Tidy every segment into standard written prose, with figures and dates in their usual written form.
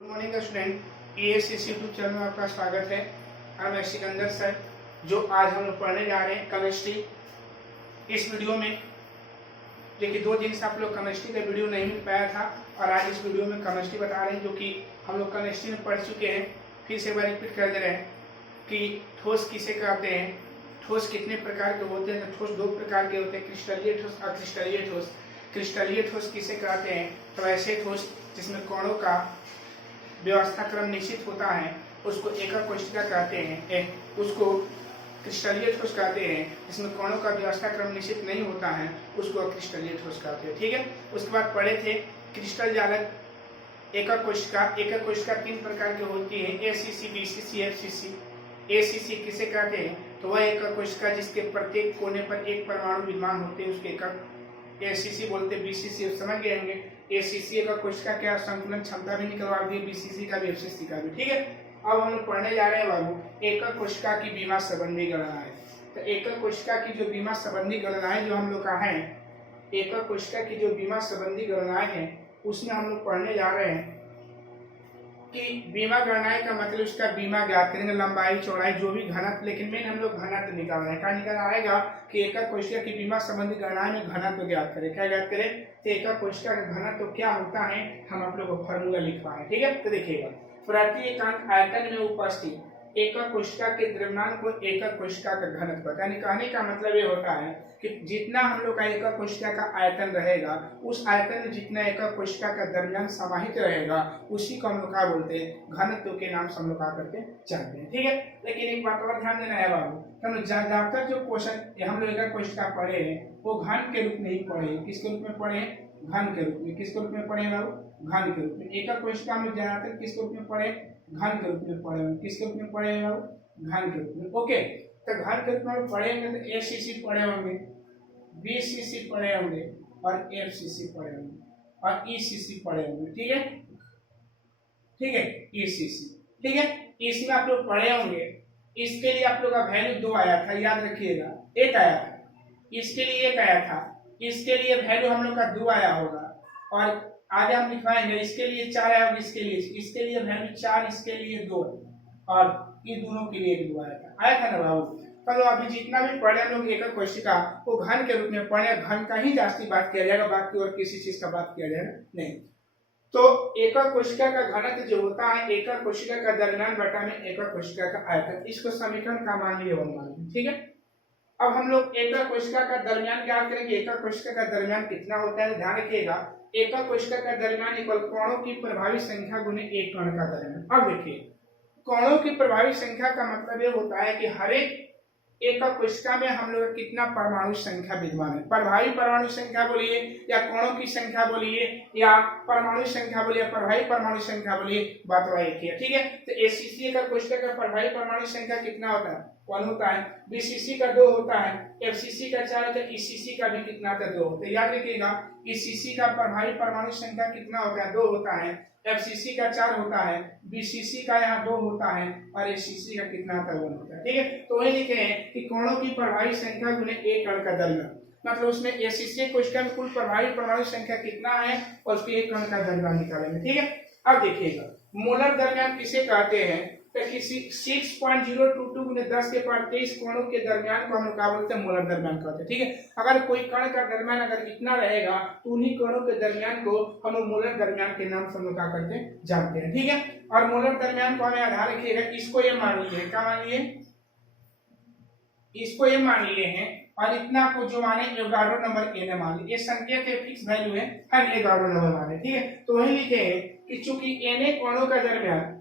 Good morning student, ESCC YouTube channel में आपका स्वागत है। मैं सिकंदर सर, जो आज हम लोग पढ़ने जा रहे हैं केमिस्ट्री। इस वीडियो में देखिए 2 दिन से आप लोग केमिस्ट्री का वीडियो नहीं मिल पाया था और आज इस वीडियो में केमिस्ट्री बता रहे हैं, जो कि हम लोग केमिस्ट्री में पढ़ चुके हैं। फिर से एक बार रिपीट कर दे रहे हैं कि ठोस किसे कहते हैं, ठोस कितने प्रकार के होते हैं। ठोस 2 प्रकार के होते हैं, क्रिस्टलीय ठोस, अक्रिस्टलीय ठोस। क्रिस्टलीय ठोस किसे कहते हैं? तो ऐसे ठोस जिसमें कणों का व्यवस्था क्रम निश्चित होता है उसको एकक कोशिका कहते हैं। उसको क्रिस्टलीय ठोस कहते हैं। जिसमें कणों का व्यवस्था क्रम निश्चित नहीं होता है उसको अक्रिस्टलीय ठोस कहते हैं। ठीक है। उसके बाद पढ़े थे क्रिस्टल जालक एकक कोशिका। एकक कोशिका 3 प्रकार की होती है, ACC, BCC, FCC। ACC किसे कहते हैं? तो वह एकक कोशिका जिसके प्रत्येक कोने पर एक परमाणु विद्यमान होते हैं उसके एकक ACC बोलते हैं। BCC समझ गए होंगे। ACC का कोशिका क्या संतुलन क्षमता भी निकलवा दी, BCC का भी, FCC का भी। ठीक है। अब हम लोग पढ़ने जा रहे हैं बाबू एकक कोशिका की बीमा संबंधी गणनाएं। तो एकक कोशिका की जो बीमा संबंधी गणनाएं जो हम लोग का है, एकक कोशिका की जो बीमा संबंधी गणनाएं हैं उसमें हम लोग पढ़ने जा रहे हैं कि बीमा गणनाएं का मतलब उसका बीमा ज्ञात करेंगे, लंबाई चौड़ाई जो भी घनत्व। लेकिन मेन हम लोग घनत्व निकाल रहे हैं। क्या निकल आएगा कि एकक कोशिका की बीमा संबंधी गणनाएं में घनत्व ज्ञात करें। क्या ज्ञात करें? तो एकक कोशिका का घनत्व तो क्या होता है हम आप लोग को फॉर्मूला लिखवा है। ठीक है। तो देखिएगा, प्रति एकांक आयतन में उपस्थित एकक कोशिका के द्रव्यमान को एकक कोशिका का घनत्व। यानी कहने का मतलब ये होता है कि जितना हम लोग का एकक कोशिका का आयतन रहेगा उस आयतन में जितना एकक कोशिका का द्रव्यमान समाहित रहेगा उसी को हम लोग क्या बोलते हैं, घनत्व के नाम से हम लोग क्या करते जानते हैं। ठीक है। लेकिन एक बात और ध्यान देना है बाबू, ज्यादातर जो क्वेश्चन हम लोग एकक कोशिका पढ़े हैं वो घन के रूप में ही पढ़े हैं। किसके रूप में पढ़े? घन के रूप में। किसके रूप में पढ़े बाबू? घन के रूप में। एकक कोशिका में ज्यादातर किसके रूप में पढ़े? घन के रूप में पढ़े होंगे। किसके रूप में पढ़े बाबू? घन के रूप में। ओके। तो घन के रूप में पढ़ेंगे तो ACC पढ़े होंगे, BCC पढ़े होंगे और FCC पढ़े होंगे और ECC पढ़े होंगे। ठीक है। ठीक है। ECC। ठीक है। इसमें आप लोग पढ़े होंगे। इसके लिए आप लोग का वैल्यू 2 आया था, याद रखिएगा। 1 आया था, इसके लिए 1 आया था, इसके लिए वैल्यू हम लोग का 2 आया होगा और आगे हम लिखवाएंगे इसके लिए 4 आया होगा, इसके लिए वैल्यू 4, इसके लिए 2 और ये दोनों के लिए 2 आया था ना बाबू। तो अभी जितना भी पढ़े हम लोग एकक कोशिका वो घन के रूप में पढ़े। घन का ही जास्ती बात किया जाएगा, बाकी और किसी चीज का बात किया जाएगा नहीं। तो एकक कोशिका का घनत्व जो होता है एकक कोशिका का द्रव्यमान बटा में एकक कोशिका का आयतन, इसको समीकरण का मान लिए मान लिए। ठीक है। अब हम लोग एकक कोशिका का द्रव्यमान ज्ञात करेंगे। एकक कोशिका का द्रव्यमान कितना होता है ध्यान रखिएगा। एकक कोशिका का द्रव्यमान इक्वल कणों की प्रभावी संख्या गुने एक कण का द्रव्यमान। अब देखिए, कणों की प्रभावी संख्या का मतलब ये होता है कि हर एक एकक कोशिका में हम लोग कितना परमाणु संख्या विद्यमान है। प्रभावी परमाणु संख्या बोलिए या कणों की संख्या बोलिए या परमाणु संख्या बोलिए, प्रभावी परमाणु संख्या बोलिए, बात वही एक ही है। ठीक है। तो ACC का कोशिका का प्रभावी परमाणु संख्या कितना होता है? 1 होता है। BCC का 2 होता है, FCC का 4 होता है, ECC का भी कितना होता है? 2 होता है। याद रखिएगा, ECC का प्रभावी परमाणु संख्या कितना होता है? 2 होता है। FCC का 4 होता है, BCC का यहाँ 2 होता है और ACC का कितना होता है? 1 होता है। ठीक है। तो वही लिखे हैं कि कणों की प्रभावी संख्या गुने एक कण का द्रव्यमान, मतलब उसमें ACC कोशिका में कुल प्रभावी परमाणु संख्या कितना है और उसके एक कण का द्रव्यमान निकालेंगे। ठीक है। अब देखिएगा, मोलर द्रव्यमान किसे कहते हैं? तो किसी 6.022 गुने 10 के पावर 23 कणों के दरमियान को हम लोग क्या बोलते हैं? मोलर द्रव्यमान कहते हैं। ठीक है। अगर कोई कण का द्रव्यमान अगर इतना रहेगा तो उन्हीं कणों के दरमियान को हम लोग मोलर द्रव्यमान के नाम से हम लोग क्या करते हैं जानते हैं। ठीक है। और मोलर द्रव्यमान को हमें आधार रखिएगा, इसको ये मान लिए, क्या मान लिए? इसको ये मान लिए हैं और इतना को जो माने एवोगाड्रो नंबर n मान लिए। ये संख्या के फिक्स वैल्यू है, हर एवोगाड्रो नंबर माने। ठीक है। तो वही लिखे हैं कि चूंकि Na कणों का द्रव्यमान,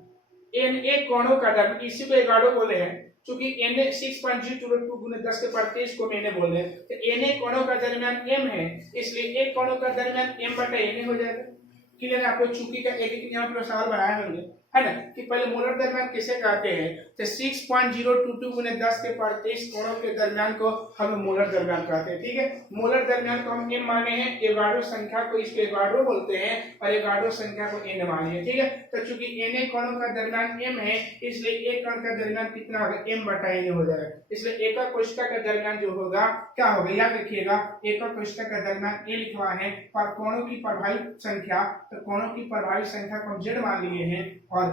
Na कणों का द्रव्यमान, इसी को एवोगाड्रो बोले हैं। चूंकि Na 6.022 गुने 10 के पावर 23 को मैंने बोले, तो Na कणों का द्रव्यमान m है, इसलिए एक कणों का द्रव्यमान m बटा Na हो जाएगा। क्लियर है? आपको चूंकि का एक यहाँ पर सवाल बनाए होंगे, है ना, कि पहले मोलर द्रव्यमान किसे कहते हैं? तो 6.022 गुने 10 के पावर 23 कणों के द्रव्यमान को हम मोलर द्रव्यमान कहते हैं। ठीक है। मोलर द्रव्यमान को हम m माने हैं, एवोगाड्रो संख्या को इसको एवोगाड्रो बोलते हैं और एवोगाड्रो संख्या को n माने हैं। ठीक है। तो चूंकि Na कोणों का द्रव्यमान m है, इसलिए एक कण का द्रव्यमान कितना होगा, m बटा Na हो जाएगा। इसलिए एकक कोष्ठक का द्रव्यमान जो होगा क्या होगा, याद रखिएगा एकक कोष्ठक का द्रव्यमान a लिखवा है और कोणों की प्रभावी संख्या, तो कोणों की प्रभावी संख्या को हम z मान लिए हैं और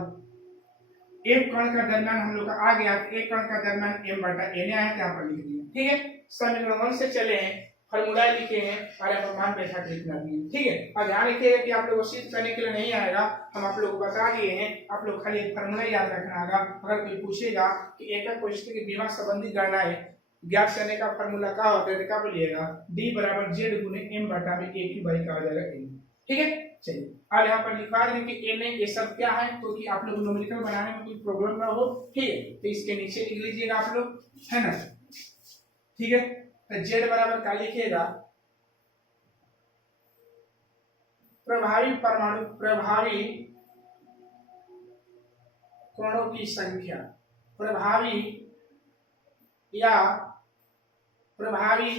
एक कण का द्रव्यमान हम लोग का आ गया, एक कण का द्रव्यमान m बटा Na आया, यहाँ पर लिख दिया। ठीक है, समीकरण 1 से चले हैं, फॉर्मूला लिखे हैं और यहाँ पर मान बैठा के लिखना दिए। ठीक है, और ध्यान रखिएगा कि आप लोगों को सिद्ध करने के लिए नहीं आएगा, हम आप लोगों को बता दिए हैं, आप लोग खाली एक फॉर्मूला याद रखना होगा। अगर कोई पूछेगा कि एकक कोष्ठक की विमा संबंधी गणनाएं ज्ञात करने का फॉर्मूला क्या होता है, तो क्या बोलिएगा, d बराबर z गुने m बटा में a की बाई का हो जाएगा n। ठीक है, चलिए अब यहाँ पर लिखवा दें कि n ये सब क्या है, तो कि आप लोग न्यूमेरिकल बनाने में कोई प्रॉब्लम ना हो। ठीक है, तो इसके नीचे लिख लीजिएगा आप लोग, है ना। ठीक है, तो z बराबर क्या लिखिएगा, प्रभावी परमाणु प्रभावी कोणों की संख्या, प्रभावी या प्रभावी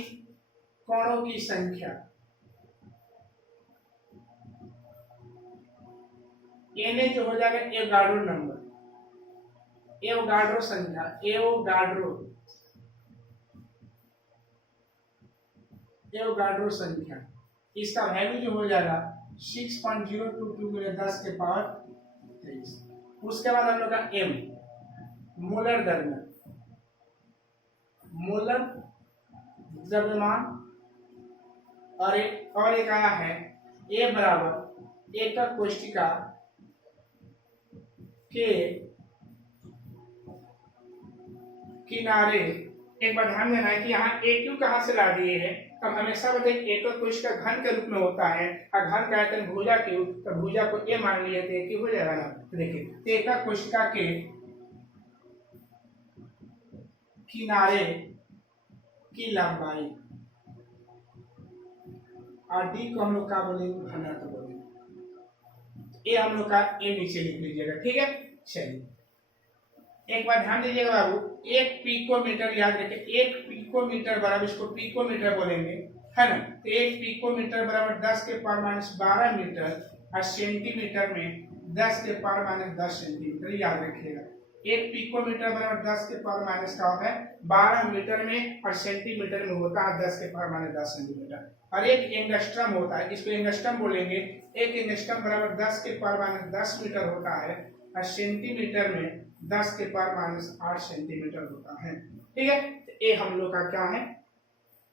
कोणों की संख्या Na जो हो जाएगा एवोगाड्रो नंबर, एवोगाड्रो संख्या, एवोगाड्रो संख्या, इसका वैल्यू जो हो जाएगा 6.022 गुणे 10 के पावर 23। उसके बाद हम लोग का m मोलर द्रव्यमान, मोलर द्रव्यमान, और एक आया है a बराबर एकक कोष्ठिका के किनारे। एक बार ध्यान देना है कि यहाँ AQ कहाँ से ला दिए हैं, हम हमेशा बताइए एकक कोष्ठिका घन के रूप में होता है, और घन का आयतन भुजा Q, तो भुजा को A मान लिए थे, AQ हो जाएगा ना। तो देखिए एकक कोष्ठिका के किनारे की लंबाई, और D को हम लोग क्या बोलेंगे, घनत्व बोलेंगे। ये हम लोग का A नीचे लिख लीजिएगा। ठीक है, चलिए एक बार ध्यान दीजिएगा बाबू, एक पिकोमीटर याद रखिए, एक पिकोमीटर बराबर, इसको पिकोमीटर बोलेंगे, है ना। तो एक पिकोमीटर बराबर 10 के पावर माइनस 12 मीटर, और सेंटीमीटर में 10 के पावर माइनस 10 सेंटीमीटर, याद रखिएगा। एक पिकोमीटर बराबर 10 के पावर माइनस का होता है 12 मीटर में, और सेंटीमीटर में होता है 10 के पावर माइनस 10 सेंटीमीटर। और एक एंगस्ट्रम होता है, इसको एंगस्ट्रम बोलेंगे। एक एंगस्ट्रम बराबर 10 के पावर माइनस 10 मीटर होता है, और सेंटीमीटर में 10 के पावर माइनस 8 सेंटीमीटर होता है। ठीक है, तो ये हम लोग का क्या है,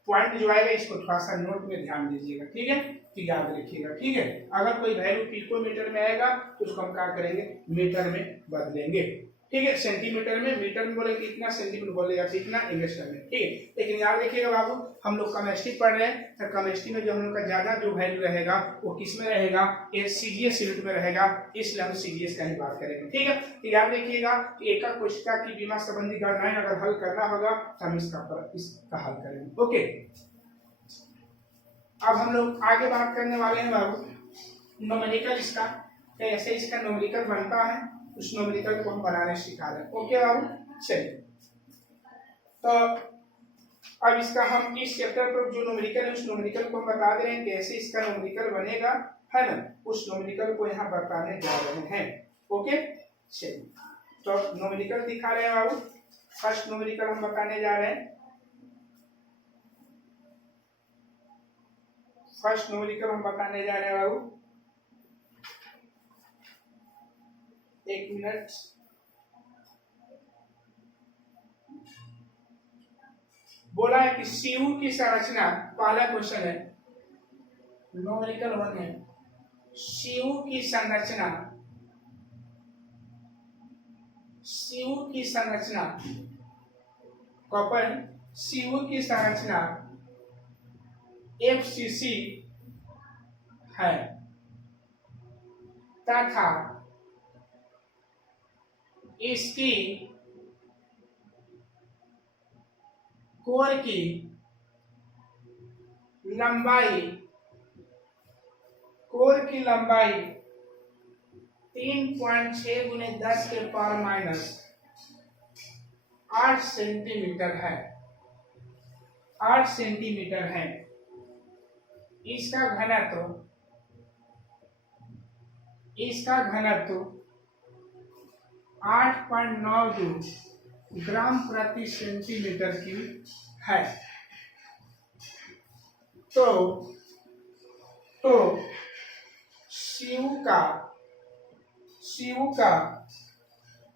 पॉइंट जो आएगा इसको थोड़ा सा नोट में ध्यान दीजिएगा। ठीक है, तो याद रखिएगा। ठीक है, अगर कोई वैल्यू पिकोमीटर में आएगा तो उसको हम क्या करेंगे, मीटर में बदलेंगे। ठीक है, सेंटीमीटर में, मीटर में बोलेंगे इतना, सेंटीमीटर बोलेगा इतना, इंग्लिश में। ठीक है, लेकिन याद रखिएगा बाबू, हम लोग केमिस्ट्री पढ़ रहे हैं, तो केमिस्ट्री में जो हम लोग का ज्यादा जो वैल्यू रहेगा वो किस में रहेगा, ये सीजीएस यूनिट में रहेगा, इसलिए हम सीजीएस का ही बात करेंगे। ठीक है, तो याद रखिएगा कि एकक कोशिका की बीमा संबंधी गणनाएं अगर हल करना होगा तो हम इसका हल करेंगे। ओके, अब हम लोग आगे बात करने वाले हैं बाबू न्यूमेरिकल इसका, कैसे इसका न्यूमेरिकल बनता है, उस न्यूमेरिकल को हम बनाने सिखा रहे हैं। ओके बाबू, चलिए तो अब इसका हम इस चैप्टर पर जो न्यूमेरिकल है उस न्यूमेरिकल को हम बता दे रहे हैं कैसे इसका न्यूमेरिकल बनेगा, है ना। उस न्यूमेरिकल को यहाँ बताने जा रहे हैं। ओके, चलिए तो न्यूमेरिकल दिखा रहे हैं बाबू। फर्स्ट न्यूमेरिकल हम बताने जा रहे हैं, फर्स्ट न्यूमेरिकल हम बताने जा रहे हैं बाबू। एक मिनट, बोला है कि सीयू की संरचना, पहला क्वेश्चन है न्यूमेरिकल 1 है, सीयू की संरचना, सीयू की संरचना कॉपर, सीयू की संरचना FCC है तथा इसकी कोर की लंबाई, कोर की लंबाई 3.6 गुने 10 के पावर माइनस 8 सेंटीमीटर है, 8 सेंटीमीटर है। इसका घनत्व इसका घनत्व 8.92 ग्राम प्रति सेंटीमीटर क्यूब है। तो सीयू का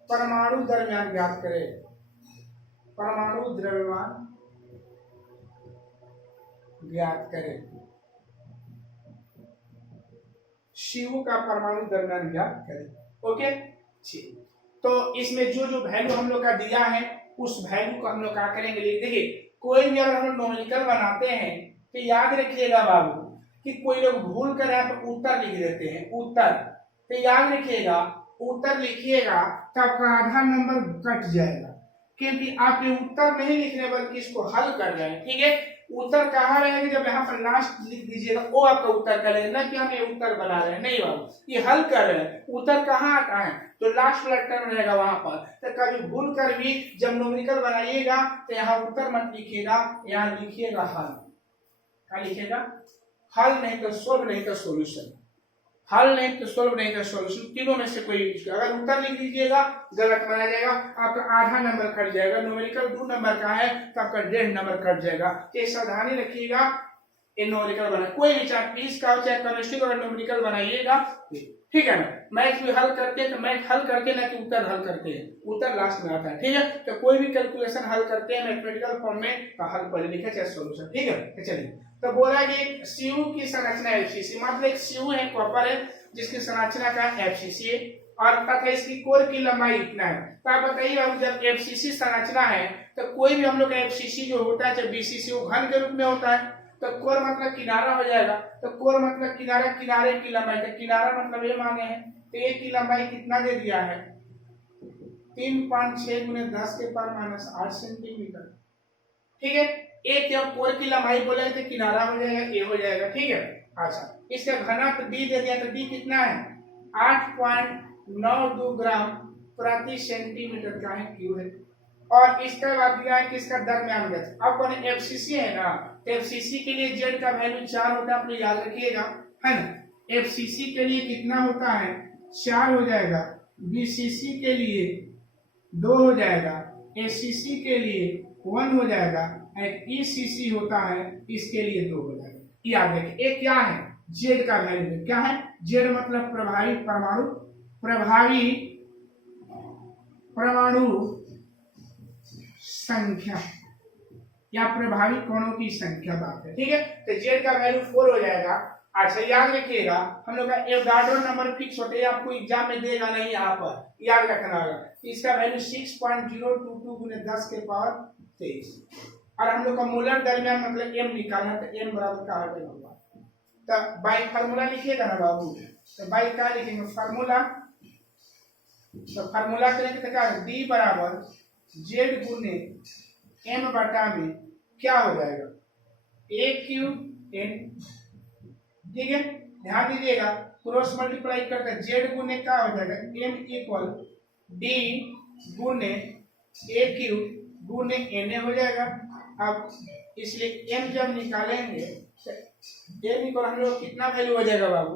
परमाणु द्रव्यमान ज्ञात करें। परमाणु द्रव्यमान ज्ञात करें। सीयू का परमाणु द्रव्यमान ज्ञात करें। ओके, ठीक। तो इसमें जो वैल्यू हम लोग का दिया है उस वैल्यू को हम लोग क्या करेंगे, देखिए कोई भी अगर हम लोग नोमेरिकल बनाते हैं तो याद रखिएगा बाबू कि कोई लोग भूल कर यहाँ पर उत्तर लिख देते हैं, उत्तर। तो याद रखिएगा उत्तर लिखिएगा तो आपका आधा नंबर कट जाएगा, क्योंकि आप ये उत्तर नहीं लिख रहे बल्कि इसको हल कर रहे हैं। ठीक है, उत्तर कहाँ रहेगा, जब यहाँ पर लास्ट लिख दीजिएगा वो आपका उत्तर का लेना, कि हम ये उत्तर बना रहे हैं, नहीं बाबू ये हल कर रहे हैं। उत्तर कहाँ आता है, तो लास्ट वाला टर्म रहेगा वहां पर। तो कभी भूल कर भी जब न्यूमेरिकल बनाइएगा तो यहाँ उत्तर मत लिखिएगा, यहाँ लिखिएगा हल। क्या लिखिएगा, हल, नहीं तो सोल्व, नहीं तो सोल्यूशन। हल नहीं तो सोल्व, नहीं तो सोल्यूशन, तीनों में से कोई। अगर उत्तर लिख दीजिएगा गलत माना जाएगा, आपका आधा नंबर कट जाएगा। न्यूमेरिकल 2 नंबर का है तो आपका 1.5 नंबर कट जाएगा। ये सावधानी रखिएगा, ये न्यूमेरिकल बना कोई भी चाहे पीस का हो चाहे केमिस्ट्री का न्यूमेरिकल बनाइएगा, ठीक है ना। मैथ भी हल करते हैं तो मैथ हल करके ना कि उत्तर हल करते हैं, उत्तर लास्ट में आता है। ठीक है, तो कोई भी कैलकुलेशन हल करते हैं मैथमेटिकल फॉर्म में तो हल पहले लिखे चाहे सोल्यूशन। ठीक है, तो चलिए तो बोला कि सीयू की संरचना एफसीसी, मतलब एक सीयू है, कॉपर है, जिसकी संरचना का एफसीसी है और तथा इसकी कोर की लंबाई इतना है। तो आप बताइए अब जब एफसीसी संरचना है तो कोई भी हम लोग का एफसीसी जो होता है चाहे बीसीसी वो घन के रूप में होता है। तो कोर मतलब किनारा हो जाएगा। तो कोर मतलब किनारा, किनारे की लंबाई, तो किनारा मतलब ये माने हैं तो एक की लंबाई कितना दे दिया है, 3.6 × 10⁻⁸ सेंटीमीटर। ठीक है, एक जब कोर की लंबाई बोले तो किनारा हो जाएगा, ये हो जाएगा। ठीक है, अच्छा इसका घनत्व डी दे दिया तो डी कितना है, 8.92 ग्राम प्रति सेंटीमीटर का है क्यूब है। और इसके बाद दिया है कि इसका द्रव्यमान ज्ञात। अब कौन एफसीसी है ना, तो एफसीसी के लिए जेड का वैल्यू 4 होता है, आप लोग याद रखिएगा, है ना। एफसीसी के लिए कितना होता है, 4 हो जाएगा। बीसीसी के लिए 2 हो जाएगा। एसीसी के लिए 1 हो जाएगा। ईसीसी होता है इसके लिए 2 हो जाएगा। याद रखिए एक क्या है, जेड का वैल्यू क्या है, जेड मतलब प्रभावी परमाणु, परमाणु संख्या या प्रभावी कणों की संख्या बात है। ठीक है, तो जेड का वैल्यू 4 हो जाएगा। अच्छा याद रखिएगा हम लोग का एवोगाड्रो नंबर फिक्स होता है, आपको एग्जाम में देगा नहीं, यहाँ पर याद रखना होगा। इसका वैल्यू 6.022 × 10⁻23। और हम लोग का मोलर द्रव्यमान मतलब m निकालना, तो m बराबर का होगा। तो बाई फार्मूला लिखिएगा ना बाबू, तो बाई क्या लिखेंगे फार्मूला, तो फार्मूला करेंगे तो क्या d बराबर जेड गुने m बटा में क्या हो जाएगा, a क्यूब n। ठीक है, ध्यान दीजिएगा क्रॉस मल्टीप्लाई करके जेड गुने क्या हो जाएगा, m इक्वल d गुने a क्यूब गुने n हो जाएगा। अब इसलिए m जब निकालेंगे तो m इक्वल हम लोग कितना वैल्यू हो जाएगा बाबू,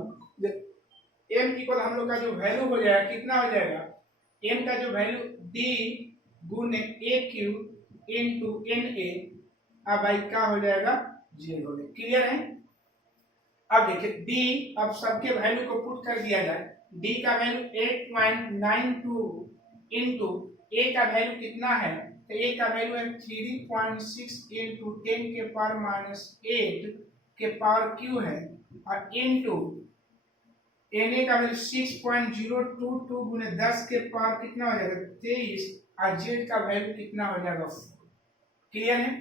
m इक्वल हम लोग का जो वैल्यू हो जाएगा कितना हो जाएगा, m का जो वैल्यू d गुने a क्यूब इनटू na, अब भाई क्या हो जाएगा, 0 हो जाएगा। क्लियर है। अब देखिए d, अब सबके वैल्यू को पुट कर दिया जाए, d का वैल्यू 8.92 इनटू a का वैल्यू कितना है, तो a का वैल्यू है 3.6 इनटू 10⁻⁸ के पावर क्यू है, और इनटू na का वैल्यू 6.022 × 10 के पावर कितना हो जाएगा 23, और जेड का वैल्यू कितना हो जाएगा। क्लियर है,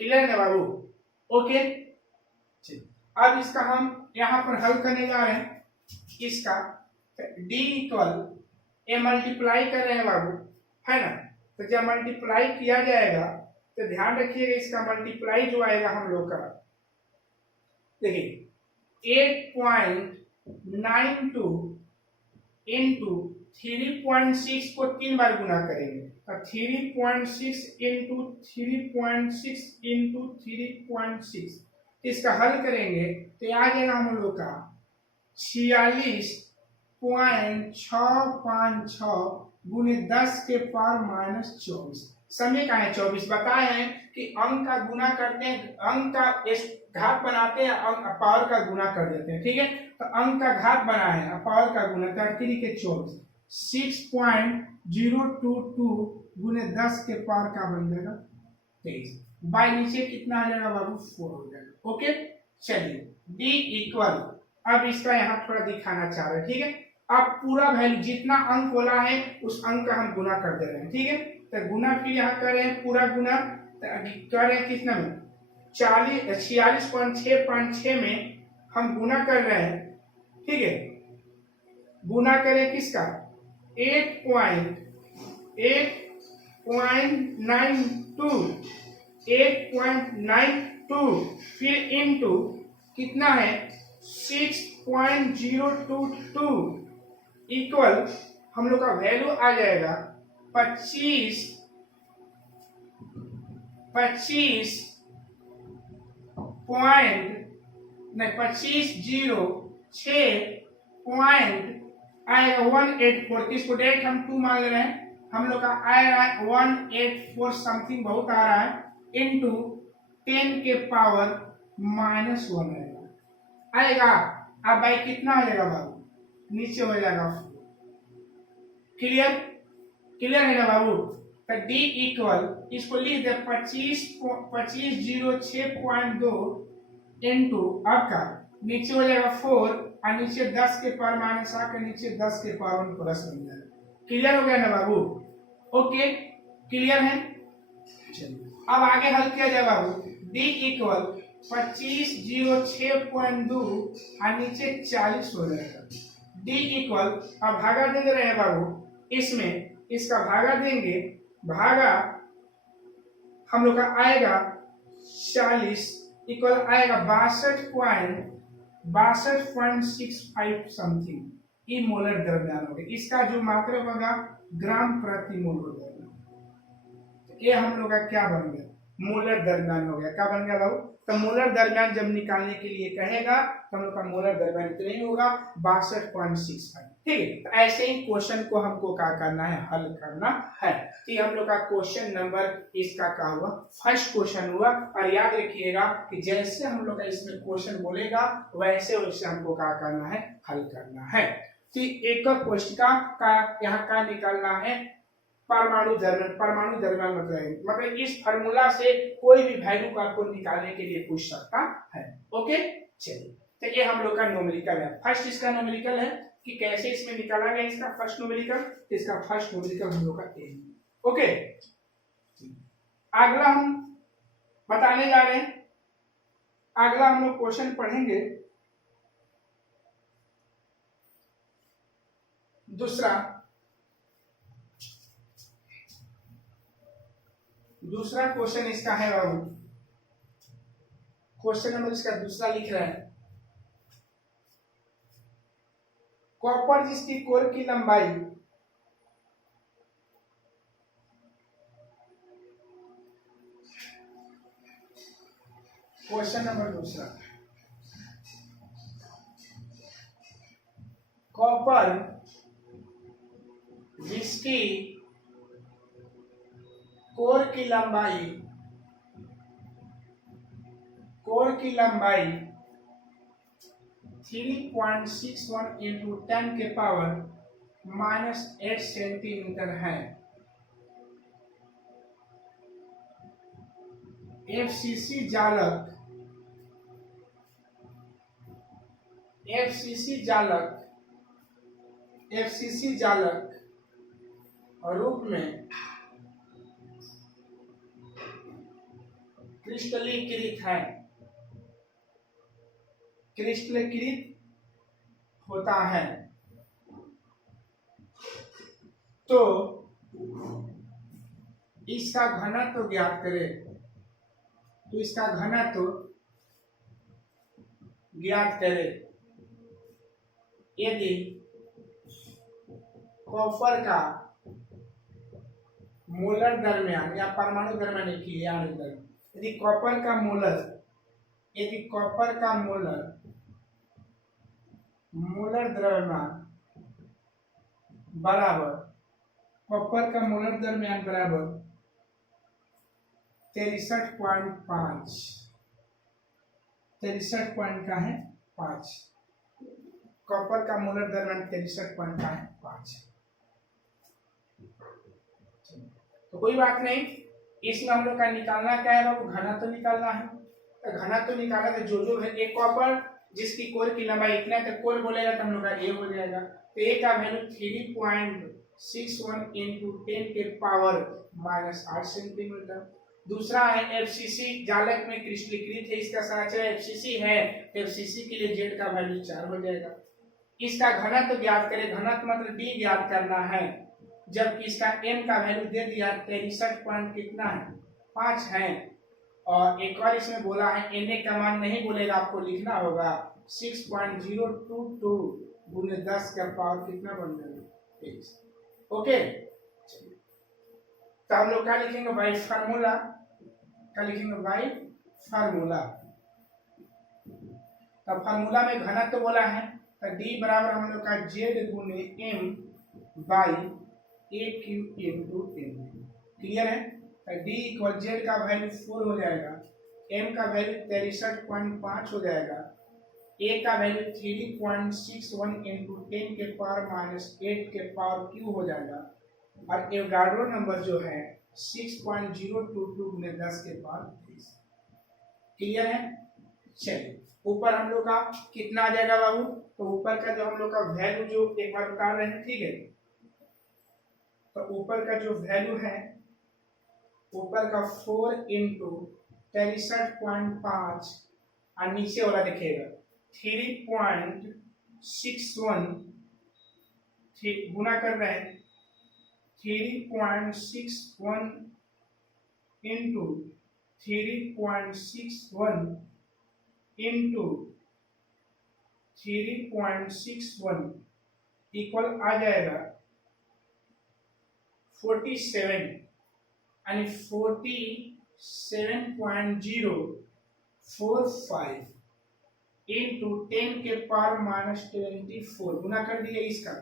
क्लियर है बाबू, ओके। अब इसका हम यहाँ पर हल करने जा रहे हैं। इसका d इक्वल ए मल्टीप्लाई कर रहे हैं बाबू, है ना। तो जब मल्टीप्लाई किया जाएगा तो ध्यान रखिएगा इसका मल्टीप्लाई जो आएगा हम लोग का, देखिए 8.92 इनटू 3.6 को 3 बार गुना करेंगे, तो 3.6 इनटू 3.6 इनटू 3.6, इसका हल करेंगे तो आ जाएगा हम लोग का 46 6.656 गुने 10 के पावर -24। समय का है 24। बताए हैं कि अंक का गुना करते हैं, अंक का घात बनाते हैं, अंक पावर का गुना कर देते हैं। ठीक है, तो अंक का घात बना है, पावर का गुना 33 के 24, 6.022 गुने 10 के पावर का बन जाएगा 23। बाई नीचे कितना आ जाएगा बाबू? 4 हो जाएगा। ओके, चलिए D इक्वल, अब इसका यहाँ थोड़ा दिखाना चाह रहे हैं। ठीक है, अब पूरा वैल्यू जितना अंक बोला है उस अंक का हम गुना कर दे रहे हैं। ठीक है, तो गुना फिर यहाँ कर रहे हैं, पूरा गुना कर रहे हैं कितना में? 46.656 में हम गुना कर रहे हैं। ठीक है, गुना करें किसका? 8.92 फिर इनटू कितना है? 6.022 इक्वल हम लोग का वैल्यू आ जाएगा 25.184। किसको डायरेक्ट हम 2 मान ले रहे हैं, हम लोग का आएगा 184 समथिंग बहुत आ रहा है, इनटू 10 के पावर -1 आएगा। अब भाई कितना आ जाएगा बाबू? नीचे हो जाएगा। क्लियर? क्लियर है ना बाबू? तो D इक्वल, इसको लिख दे 2506.2 इनटू आपका नीचे हो जाएगा 4 और नीचे 10 के पावर माइनस आकर नीचे 10 के पावर प्लस बन जाएगा। क्लियर हो गया ना बाबू? ओके, क्लियर है? चलिए अब आगे हल किया जाए बाबू। D इक्वल 2506.2 और नीचे 40 हो जाएगा। D इक्वल, अब भागा दे रहे हैं बाबू, इसमें इसका भागा देंगे, भागा हम लोग का आएगा 40 इक्वल आएगा 62.65 समथिंग ई मोलर द्रव्यमान हो गया। इसका जो मात्रा होगा ग्राम प्रति मोल हो जाएगा। ये हम लोग का क्या बन गया? मोलर द्रव्यमान हो गया। क्या बन गया बाबू? तो मोलर द्रव्यमान जब निकालने के लिए कहेगा तो हम लोग का मोलर द्रव्यमान इतना ही होगा 62.65। ठीक है, तो ऐसे ही क्वेश्चन को हमको क्या करना है? हल करना है। कि हम लोग का क्वेश्चन नंबर इसका क्या हुआ? फर्स्ट क्वेश्चन हुआ। और याद रखिएगा कि जैसे हम लोग का इसमें क्वेश्चन बोलेगा वैसे वैसे हमको क्या करना है? हल करना है। कि एक कोशिका का यहाँ का निकालना है परमाणु द्रव्यमान मतलब इस फार्मूला से कोई भी वैल्यू को आपको निकालने के लिए पूछ सकता है। ओके, चलिए तो ये हम लोग का न्यूमेरिकल है। फर्स्ट इसका न्यूमेरिकल है कि कैसे इसमें निकाला गया इसका फर्स्ट न्यूमेरिकल। इसका फर्स्ट न्यूमेरिकल हम लोग का ए। ओके, अगला हम बताने जा रहे हैं। अगला हम लोग क्वेश्चन पढ़ेंगे दूसरा क्वेश्चन इसका है बाबू। क्वेश्चन नंबर इसका दूसरा लिख रहा है, कॉपर जिसकी कोर की लंबाई क्वेश्चन नंबर दूसरा, कॉपर जिसकी कोर की लंबाई 3.61 इंटू 10 के पावर -8 सेंटीमीटर है। एफसीसी जालक रूप में क्रिस्टलीकृत होता है, तो इसका घनत्व ज्ञात करें। यदि कॉपर का मोलर द्रव्यमान या परमाणु द्रव्यमान यदि कॉपर का मोलर द्रव्यमान बराबर कॉपर का मोलर द्रव्यमान बराबर 63.5 63.5 कॉपर का मोलर द्रव्यमान 63.5। तो कोई बात नहीं, इसमें हम लोग का निकालना क्या है बाबू, घना तो निकालना है। तो घना तो निकाला तो जो है एक कॉपर जिसकी कोर की लंबाई इतना है तो कोर बोलेगा तो हम लोग का ए हो जाएगा। तो ए का वैल्यू 3.61 इंटू 10 के पावर -8 सेंटीमीटर। दूसरा है एफसीसी, जालक में क्रिस्टलीकृत है, इसका साचरा एफसीसी है, एफसीसी के लिए जेड का वैल्यू 4 हो जाएगा। इसका घनत्व ज्ञात करें, घनत्व मतलब डी ज्ञात करना है, जबकि इसका m का वैल्यू दे दिया 63 पॉइंट कितना है 5 है। और एक और इसमें बोला है na का मान नहीं बोलेगा, आपको लिखना होगा 6.022 गुने 10 का पावर कितना बन जाएगा। ओके, तो हम लोग क्या लिखेंगे बाई फार्मूला, क्या लिखेंगे बाई फार्मूला। तो फार्मूला में घनत्व तो बोला है तो d बराबर हम लोग का z गुने m by a cube into m। Clear है। तो d इक्वल z का वैल्यू 4 हो जाएगा, m का वैल्यू 63.5 हो जाएगा, a का वैल्यू 3.61 इंटू 10 के पावर -8 के पावर क्यू हो जाएगा, और एवोगाड्रो नंबर जो है 6.022 गुने 10 के पावर 30। क्लियर है। चलिए ऊपर हम लोग का कितना आ जाएगा बाबू, तो ऊपर का जो हम लोग का वैल्यू जो एक बार बता रहे हैं, ठीक है। तो ऊपर का जो वैल्यू है, ऊपर का 4 इंटू 63.5 और नीचे वाला देखिएगा 3.61 गुना कर रहे हैं 3.61 इंटू 3.61 इंटू 3.61 इक्वल आ जाएगा 47 यानी 47.045 इंटू 10 के पावर -24 गुना कर दिए इसका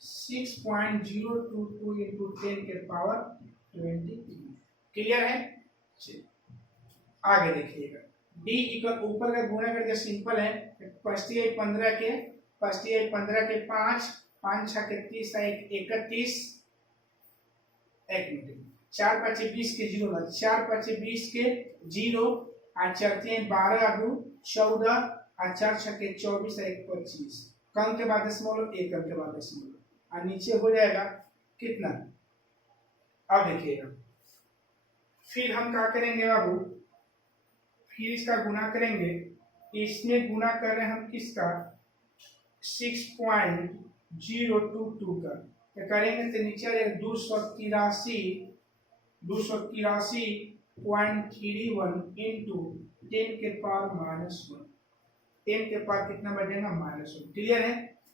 6.022 इंटू 10 के पावर 23। क्लियर है। आगे देखिएगा d इक्वल ऊपर का गुणा करके सिंपल है, 15 के 5 5 6 के 30 31 एक मिनट 4 5 20 के 0 4 5 20 के 0 और 4 3 12 2 14 और 4 6 के 24 1 25 कम के बाद स्मॉल एक कम के बाद स्मॉल और नीचे हो जाएगा कितना। अब देखिएगा फिर हम क्या करेंगे बाबू, फिर इसका गुना करेंगे, इसमें गुना कर रहे हैं हम किसका 6.022 का, तो करेंगे तो नीचे 283.31 इंटू 10 के पावर -1 10 के पावर कितना बढ़ेगा -1। क्लियर है।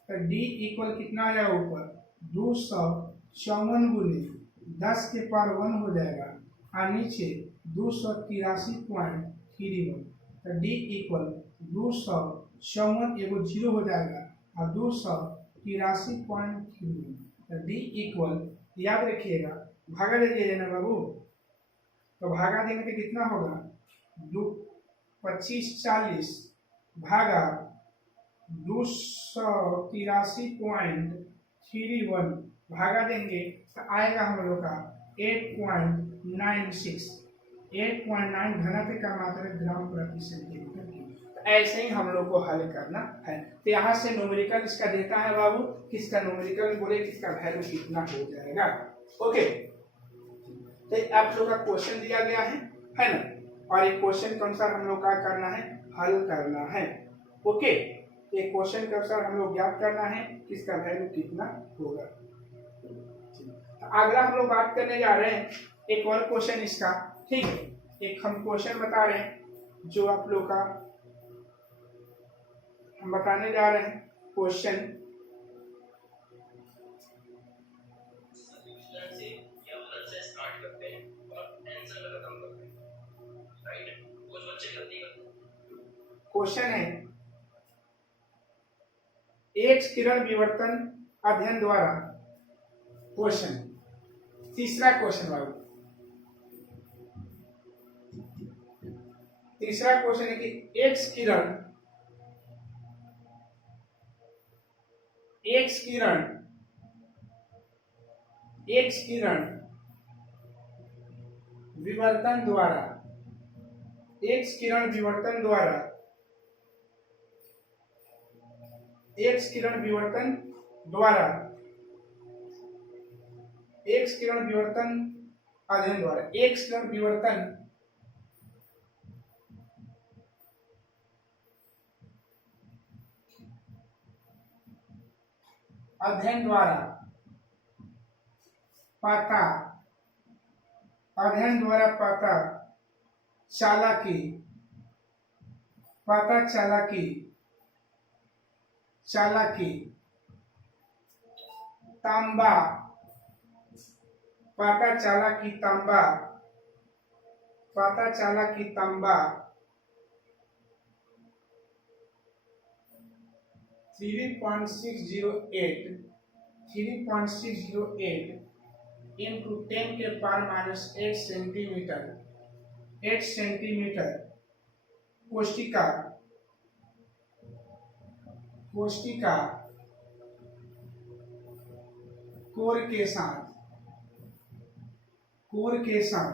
तो d इक्वल कितना आ जाएगा ऊपर 254 गुने 10 के पावर 1 हो जाएगा और नीचे 283.31। तो d इक्वल 254 एगो 0 हो जाएगा और 283.31। तो d इक्वल याद रखिएगा भागा दे दिया ना बाबू, तो भागा देंगे तो कितना होगा 25 40 भागा 283.31 भागा देंगे तो आएगा हम लोग का 8.96 8.9 घनत्व का मात्रा ग्राम प्रति सेंटीमीटर क्यूब। ऐसे ही हम लोग को हल करना है। तो यहाँ से न्यूमेरिकल इसका देता है बाबू, किसका न्यूमेरिकल बोले किसका वैल्यू कितना हो जाएगा। ओके, तो आप लोग का क्वेश्चन दिया गया है ना, और एक क्वेश्चन के अनुसार हम लोग का करना है हल करना है। ओके, एक क्वेश्चन के अनुसार हम लोग ज्ञात करना है किसका वैल्यू कितना होगा। अगला हम लोग बात करने जा रहे हैं एक और क्वेश्चन इसका, ठीक है। एक हम क्वेश्चन बता रहे हैं जो आप लोग का हम बताने जा रहे हैं क्वेश्चन। क्वेश्चन है एक्स किरण विवर्तन अध्ययन द्वारा क्वेश्चन, तीसरा क्वेश्चन बाबू, तीसरा क्वेश्चन है कि एक्स किरण विवर्तन द्वारा, एक्स किरण विवर्तन द्वारा, एक्स किरण विवर्तन द्वारा, एक्स किरण विवर्तन अध्ययन द्वारा, एक्स किरण विवर्तन अध्ययन द्वारा पाता, अध्ययन द्वारा पाता चालाकी, पाता चालाकी, चालाकी तांबा, पाता चालाकी तांबा, पाता चालाकी तांबा 3.608 into 10 के पावर माइनस 8 सेंटीमीटर, 8 सेंटीमीटर कोष्टिका, कोष्टिका कोर के साथ, कोर के साथ,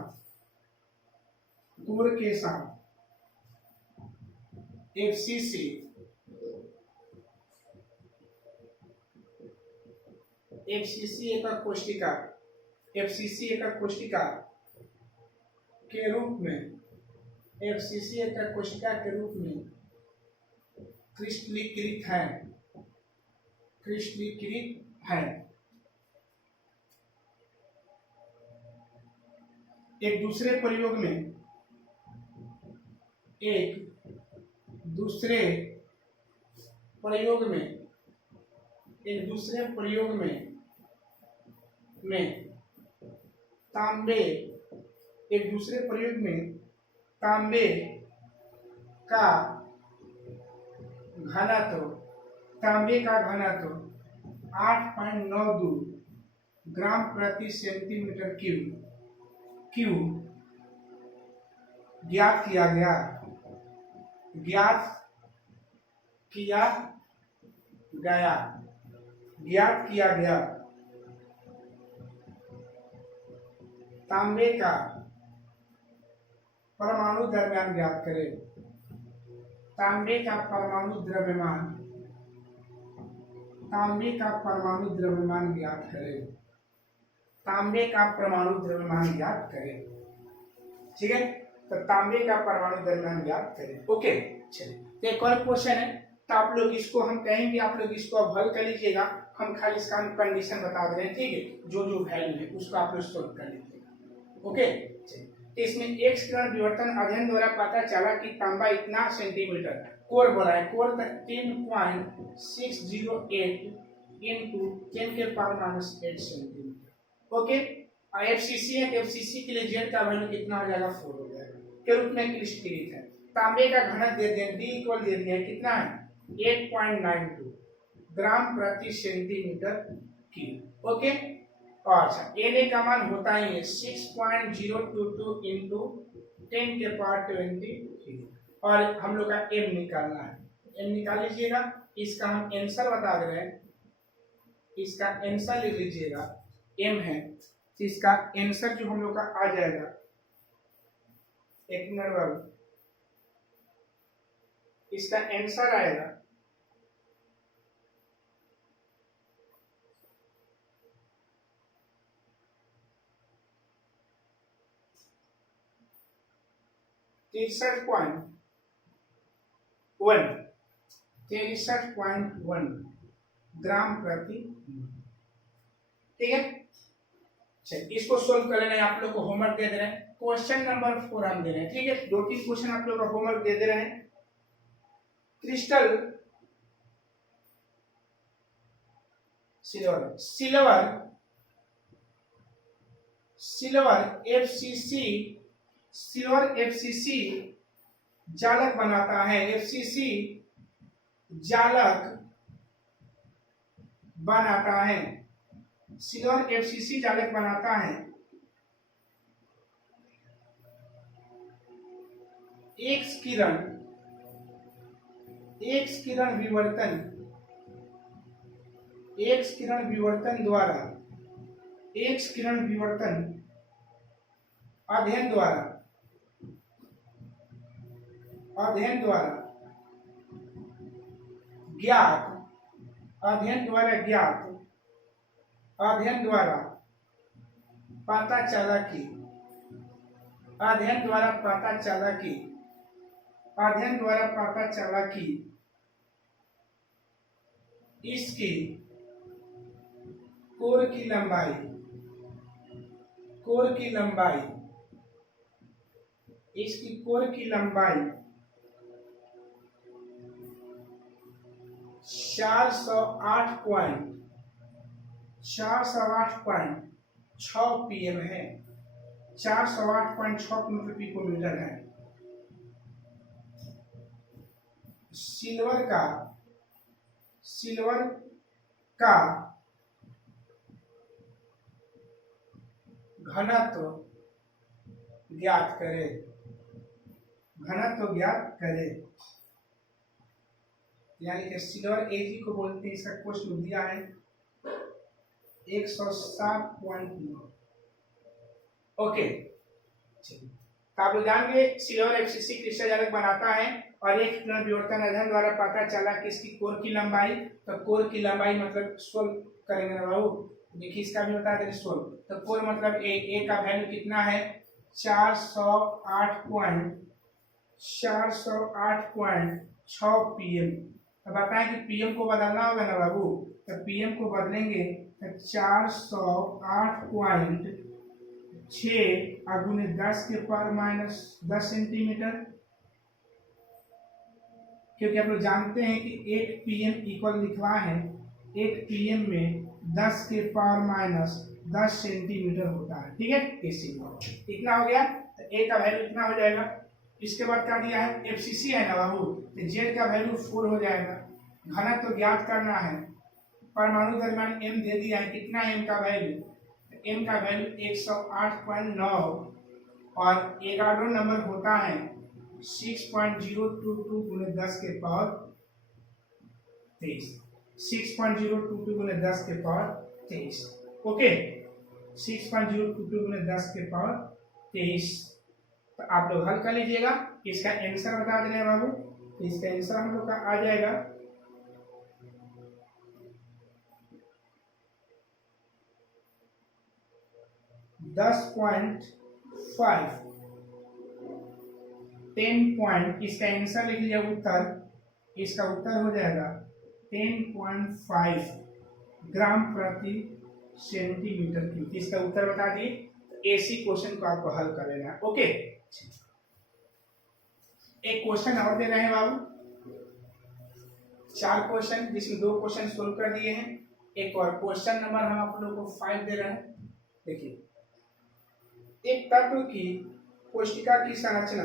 कोर के साथ एफसीसी, एफसीसी एकक कोष्टिका, एफसीसी एकक कोष्टिका के रूप में, एफसीसी एकक कोशिका के रूप में क्रिस्टलीकृत है, क्रिस्टलीकृत है। एक दूसरे प्रयोग में, एक दूसरे प्रयोग में, एक दूसरे प्रयोग में तांबे, एक दूसरे प्रयोग में तांबे का घनत्व, तांबे का घनत्व 8.92 ग्राम प्रति सेंटीमीटर क्यूब ज्ञात किया गया, ज्ञात किया गया, ज्ञात किया गया। तांबे का परमाणु द्रव्यमान ज्ञात करें, तांबे का परमाणु द्रव्यमान, तांबे का परमाणु द्रव्यमान ज्ञात करें, तांबे का परमाणु द्रव्यमान ज्ञात करें। ठीक है, तो तांबे का परमाणु द्रव्यमान ज्ञात करें। ओके, चलिए तो एक और क्वेश्चन है, तो आप लोग इसको हम कहेंगे, आप लोग इसको अब हल कर लीजिएगा, हम खाली इसका कंडीशन बता दे रहे हैं। ठीक है, जो जो वैल्यू है उसको आप लोग सोल्व कर लीजिएगा। ओके, चलिए तो इसमें एक्स किरण विवर्तन अध्ययन द्वारा पता चला कि तांबा इतना सेंटीमीटर, कोर बोला है, कोर 3.608 into 10 के पावर माइनस 8 सेंटीमीटर। ओके, और एफसीसी है, एफसीसी के लिए जेड का वैल्यू कितना हो जाएगा, 4 हो जाएगा, के रूप में क्रिस्टलीकृत है। तांबे का घनत्व दे दिया, डी इक्वल दे दिया कितना है, 8.92 ग्राम प्रति सेंटीमीटर क्यूब। ओके, अच्छा Na का मान होता ही है 6.022 into 10 के पावर 23, और हम लोग का m निकालना है, m निकाल लीजिएगा। इसका हम आंसर बता दे रहे हैं, इसका आंसर लिख लीजिएगा, m है, तो इसका आंसर जो हम लोग का आ जाएगा, एक मिनट बाबू, इसका आंसर आएगा 63.1 ग्राम प्रति। ठीक है, चलिए इसको सोल्व कर लेना, आप लोग को होमवर्क दे दे रहे हैं, क्वेश्चन नंबर 4 हम दे रहे हैं। ठीक है, 2-3 क्वेश्चन आप लोग का होमवर्क दे दे रहे हैं। Crystal silver, silver, silver FCC, silver FCC जालक बनाता है, एफसीसी जालक बनाता है, सिल्वर एफसीसी चालक बनाता है। एक्स किरण विवर्तन अध्ययन द्वारा पता चला कि इसकी कोर की लंबाई 408.6 pm है। 408.6 पिकोमीटर है। सिल्वर का घनत्व ज्ञात करें। यानी कि सिल्वर एजी को बोलते हैं, इसका क्वेश्चन दिया है 107.9। ओके, तो आप लोग जानेंगे सिल्वर एफसीसी क्रिस्टल चालक बनाता है और एक किरण विवर्तन अध्ययन द्वारा पता चला कि इसकी कोर की लंबाई, तो कोर की लंबाई मतलब सोल्व करेंगे ना बाबू। देखिए इसका भी बता दें सोल्व, तो कोर मतलब ए का वैल्यू कितना है 408.6 पीएम। तो बताएं कि पीएम को बदलना होगा ना बाबू, तो पीएम को बदलेंगे तो 408.6 गुने 10 के पावर माइनस 10 सेंटीमीटर, क्योंकि आप लोग जानते हैं कि 1 पीएम इक्वल लिखवा है 1 पीएम में 10 के पावर माइनस 10 सेंटीमीटर होता है। ठीक है, इतना हो गया, तो ए का वैल्यू इतना हो जाएगा। इसके बाद क्या दिया है एफसीसी है ना बाबू, तो जेड का वैल्यू 4 हो जाएगा। घनत्व तो ज्ञात करना है। परमाणु द्रव्यमान एम दे दिया है, कितना एम का वैल्यू, एम का वैल्यू 108.9 और 11 नंबर होता है 6.022 गुने 10 के पावर 23। 6.022 गुने 10 के पावर 23। ओके, 6.022 गुने 10 के पावर 23। तो आप लोग हल कर लीजिएगा। इसका आंसर बता देना बाबू, तो इसका आंसर हम लोग का आ जाएगा 10.5। 10 इसका आंसर लिख लिया उत्तर, इसका उत्तर हो जाएगा 10.5 ग्राम प्रति सेंटीमीटर क्यूब। इसका उत्तर बता दिए। एसी क्वेश्चन को आपको हल कर लेना है। ओके, एक क्वेश्चन और दे रहे हैं बाबू, 4 क्वेश्चन जिसमें 2 क्वेश्चन सोल्व कर दिए हैं। एक और क्वेश्चन नंबर हम आप लोगों को 5 दे रहे हैं। देखिए, एक तत्व की कोशिका की संरचना,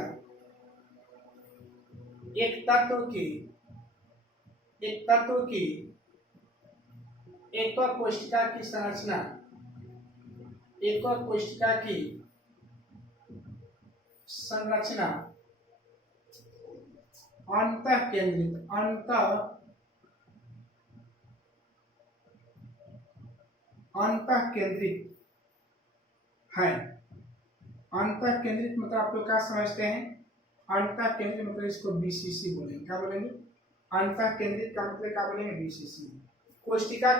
एक तत्व की कोशिका की संरचना, एक कोशिका की संरचना अंतः केंद्रित है। अंतः केंद्रित मतलब आप लोग क्या समझते हैं, अंतः केंद्रित मतलब इसको बीसीसी बोलेंगे। क्या बोलेंगे, अंतः केंद्रित का मतलब क्या बोलेंगे, बीसीसी। कोशिका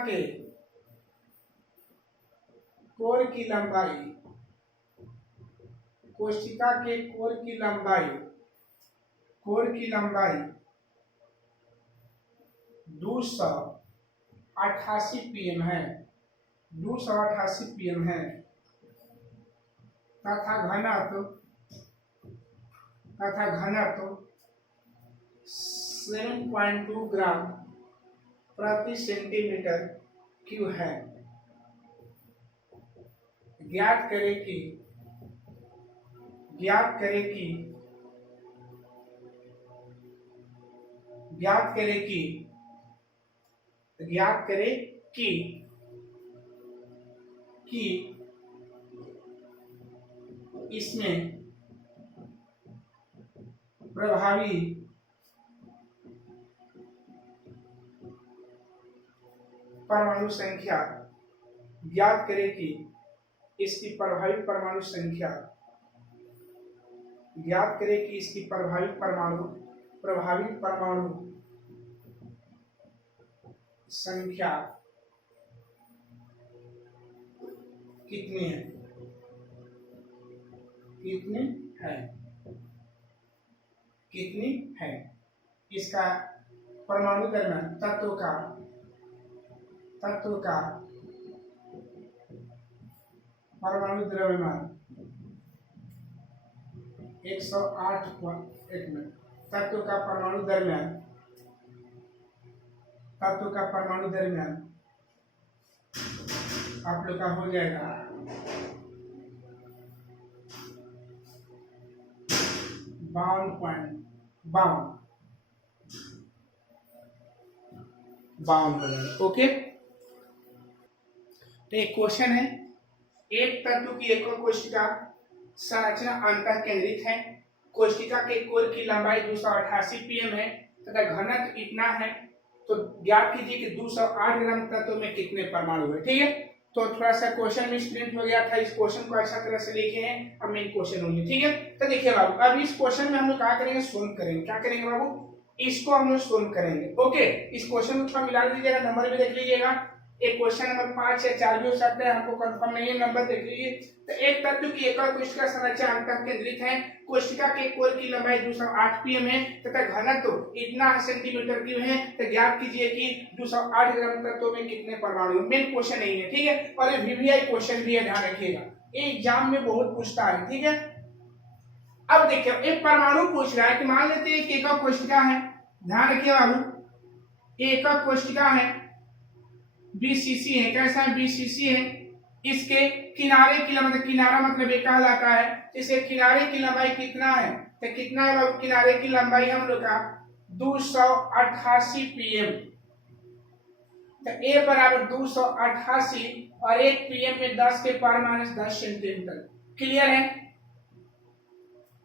के कोर की लंबाई, कोशिका के कोर की लंबाई 288 पीएम है, 288 पीएम है तथा घनत्व 7.2 ग्राम प्रति सेंटीमीटर क्यूब है। ज्ञात करें कि ज्ञात करें कि इसमें प्रभावी परमाणु संख्या, ज्ञात करें कि इसकी प्रभावी परमाणु संख्या, ज्ञात करें कि इसकी प्रभावी परमाणु संख्या कितनी है, कितनी है। इसका परमाणु द्रव्यमान, तत्व का परमाणु द्रव्यमान 108, तत्व का परमाणु द्रव्यमान आप लोग का हो जाएगा 52 हो जाएगा। ओके, तो एक क्वेश्चन है, एक तत्व की एकल कोशिका संरचना अंतः केंद्रित है, कोशिका के कोर की लंबाई 288 pm है तथा घनत्व इतना है, तो ज्ञात कीजिए कि 208 ग्राम तत्व में कितने परमाणु है। ठीक है, तो थोड़ा सा क्वेश्चन मिसप्रिंट हो गया था, इस क्वेश्चन को अच्छा तरह से लिखे हैं, अब मेन क्वेश्चन होंगे। ठीक है, तो देखिए बाबू, अब इस क्वेश्चन में हम लोग क्या करेंगे, सोल्व करेंगे। क्या करेंगे बाबू, इसको हम लोग सोल्व करेंगे। ओके, इस क्वेश्चन को थोड़ा मिला दीजिएगा, नंबर भी देख लीजिएगा, एक क्वेश्चन नंबर 5 या 4 भी हो सकता है, हमको कंफर्म नहीं है, नंबर देख लीजिए। तो एक तत्व की एकल कोशिका संरचना अंतः केंद्रित है, कोशिका के कोर की लंबाई 208 pm है तथा घनत्व इतना सेंटीमीटर क्यूब है, तो ज्ञात कीजिए कि 208 ग्राम तत्व में कितने परमाणु। मेन क्वेश्चन नहीं है। ठीक है, और ये वीवीआई क्वेश्चन भी है, ध्यान रखिएगा, ये एग्जाम में बहुत पूछता है। ठीक है, अब देखिए एक परमाणु पूछ रहा है कि मान लेते हैं एकल कोशिका है, ध्यान रखिए बाबू, एकल कोशिका है, बीसीसी है, कैसा है, बीसीसी है, इसके किनारे की लंबाई, किनारा मतलब एक कहलाता है, इसे किनारे की लंबाई कितना है, तो कितना है बाबू, किनारे की लंबाई हम लोग का 288 pm, तो ए बराबर 288 और 1 pm में 10 के पावर -10 सेंटीमीटर। क्लियर है,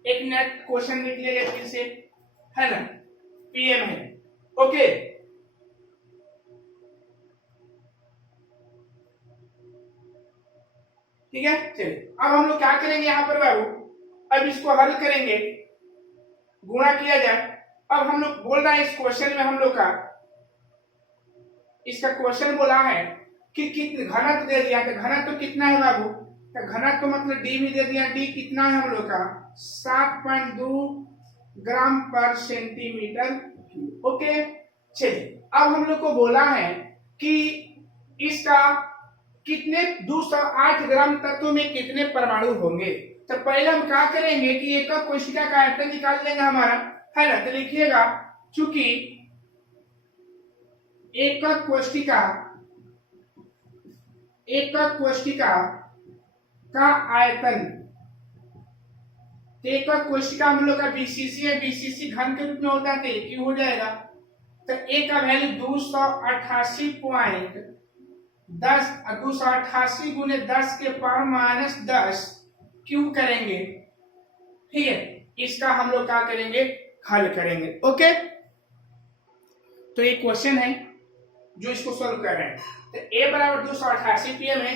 एक मिनट क्वेश्चन निकलेगा फिर से, है ना, पीएम है। ओके, ठीक है, चलिए अब हम लोग क्या करेंगे यहाँ पर बाबू, अब इसको हल करेंगे, गुणा किया जाए। अब हम लोग बोल रहे हैं इस क्वेश्चन में हम लोग का, इसका क्वेश्चन बोला है कि कितने घनत्व दे दिया, तो घनत्व कितना है बाबू, तो घनत्व मतलब डी भी दे दिया, डी कितना है हम लोग का 7.2 ग्राम पर सेंटीमीटर क्यूब। ओके, चलिए अब हम लोग को बोला है कि इसका कितने 208 ग्राम तत्व में कितने परमाणु होंगे। तो पहले हम क्या करेंगे कि एकल कोशिका का आयतन निकाल लेंगे हमारा, है ना, तो लिखिएगा चूंकि एकल कोशिका का आयतन, एकल कोशिका हम लोग का बीसीसी है, बीसीसी घन के रूप में होता है, तो एक ही हो जाएगा, तो ए का वैल्यू 288 गुने 10 के पावर -10 क्यूब करेंगे। ठीक है, इसका हम लोग क्या करेंगे, हल करेंगे। ओके, तो एक क्वेश्चन है जो इसको सॉल्व कर रहे हैं, तो ए बराबर 288 pm है,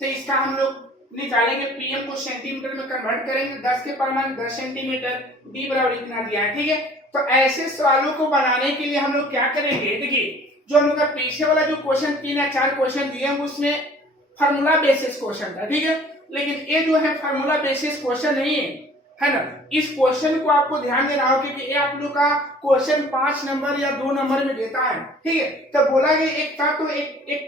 तो इसका हम लोग निकालेंगे, पीएम को सेंटीमीटर में कन्वर्ट करेंगे, 10 के पावर -10 सेंटीमीटर, डी बराबर इतना दिया है। ठीक है, तो ऐसे सवालों को बनाने के लिए हम लोग क्या करेंगे, देखिए जो हम लोग का पीछे वाला जो क्वेश्चन 3 या 4 क्वेश्चन दिए हैं उसमें फार्मूला बेसिस क्वेश्चन था। ठीक है, लेकिन ये जो है फार्मूला बेसिस क्वेश्चन नहीं है ना, इस क्वेश्चन को आपको ध्यान देना हो क्योंकि ये आप लोग का क्वेश्चन 5 नंबर या 2 नंबर में देता है। ठीक है, तो बोला गया एक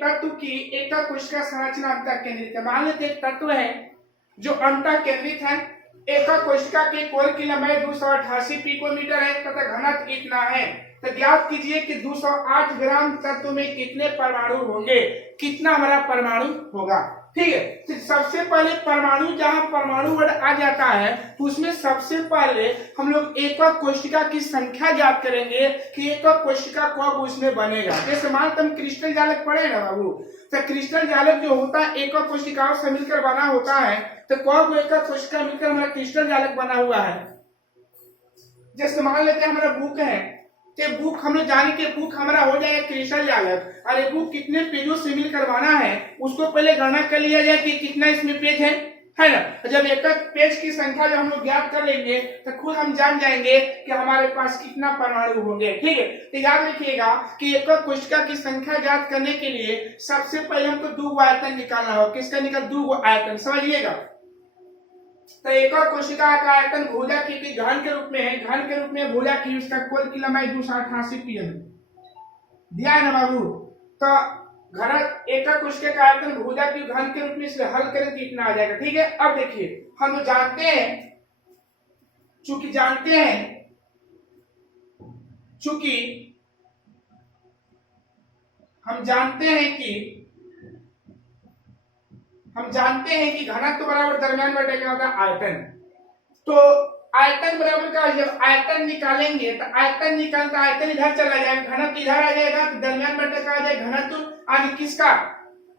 तत्व की एकल कोशिका संरचना अंतः केंद्रित है। मान लेते एक तत्व है जो अंतः केंद्रित है, एकल कोशिका के कोर की लंबाई 288 पिकोमीटर है तथा घनत्व इतना है, तो ज्ञात कीजिए कि 208 ग्राम तत्व में कितने परमाणु होंगे, कितना हमारा परमाणु होगा। ठीक है। तो सबसे पहले परमाणु, जहां परमाणु वर्ड आ जाता है तो उसमें सबसे पहले हम लोग एकक कोशिका की संख्या ज्ञात करेंगे कि एकक कोशिका कब उसमें बनेगा। जैसे मान तुम क्रिस्टल जालक पढ़े ना बाबू, तो क्रिस्टल जालक जो होता है एकक कोशिकाओं से मिलकर बना होता है। तो कब एकक कोशिका मिलकर हमारा क्रिस्टल जालक बना हुआ है। जैसे मान लेते हैं हमारा बुक है, तो बुक हम लोग जाने के बुक हमारा हो जाएगा क्रिस्टल जालक। और ये बुक कितने पेजों से मिलकर बना है उसको पहले गणना कर लिया जाए कि कितना इसमें पेज है ना। जब एक पेज की संख्या जब हम लोग ज्ञात कर लेंगे तो खुद हम जान जाएंगे कि हमारे पास कितना परमाणु होंगे। ठीक है, तो याद रखिएगा कि एकक कोशिका की संख्या ज्ञात करने के लिए सबसे पहले हमको 2 आयतन निकालना होगा। किसका निकाल? 2 आयतन, समझिएगा। तो एकक कोशिका का आयतन भुजा की घन के रूप में है, घन के रूप में भुजा की उसका कोण की लंबाई 288 pm दिया है ना बाबू। तो घन एकक कोशिका का आयतन भुजा की घन के रूप में इसलिए हल करें तो इतना आ जाएगा। ठीक है, अब देखिए हम जानते हैं, चूंकि जानते हैं कि घनत्व बराबर दरमियान बटे क्या होता है? आयतन। तो आयतन बराबर का जब आयतन निकालेंगे तो आयतन निकालता आयतन इधर चला जाएगा, घनत्व इधर आ जाएगा, तो दरमियान बटे का आ जाएगा घनत्व। आगे